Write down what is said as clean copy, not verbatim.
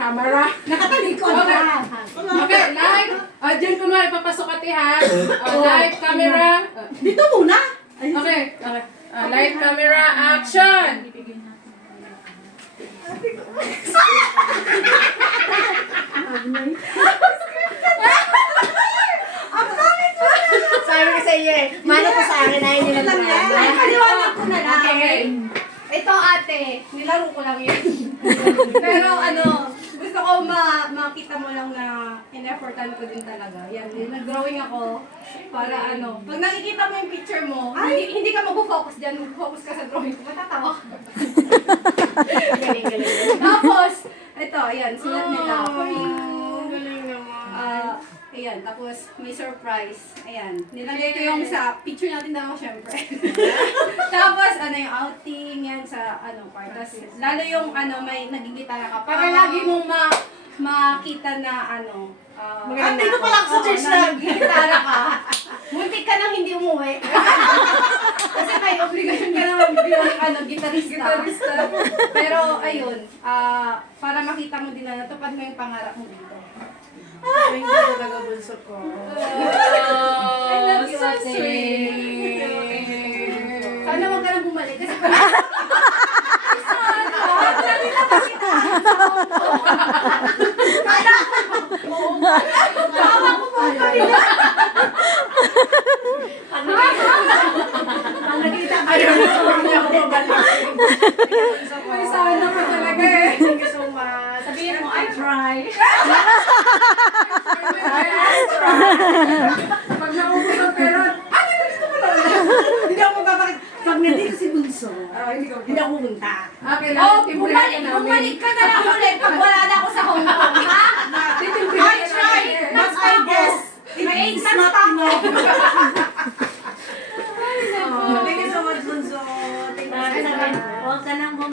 camera. Nakatalikod Okay. ka. Okay, live. Diyan kunwari papasok ka ha. Live camera. Dito muna. Okay, okay. Live camera action. Sabi ko sa iyo eh, mano ko sa akin ay nila lang yan. Ay, paliwanag ko na lang. Okay. Ito ate, nilaro ko lang yan. Pero gusto ko makita mo lang na in-effortan ko din talaga. Yan, nag-drawing ako para pag nakikita mo yung picture mo, hindi ka mag-focus dyan, mag-focus ka sa drawing ko, matatawa ka. Galing. Tapos, ito, ayan, sulat nila for you. Galing naman. Ayan, tapos may surprise. Ayan, nilagay ko yung sa picture natin daw, syempre. Tapos, yung outing, yan sa, part. Tapos, lalo yung, may nagigitara ka. Para lagi mong makita na, Ate, ito pala ako sa church na. nagigitara ka. Muntik ka nang hindi umuwi. Kasi may obligasyon ka naman bilang, gitarista. Pero, ayun, para makita mo din na natupad mo yung pangarap mo dito. Thank you talaga, bunso ko. I love you, so ate. sweet. Sana wag ka nang bumalik. Kasi Ang nakita ko. Ayaw niya ako mabalik. may sana ka talaga eh. Thank you so much. Sabihin mo, I try. Pag naubos ang pera, Hindi ako magpapakit. Pag nandito si Bunso, hindi ako pumunta. okay lang. Timbrihan namin. Bumalik ka na lang ulit pag wala na ako sa Hong Kong, ha? Titimbrihan I try, namin. but I guess it May is eight not months pa enough. Thank you so much, bunso. Thank you so much. Huwag ka nang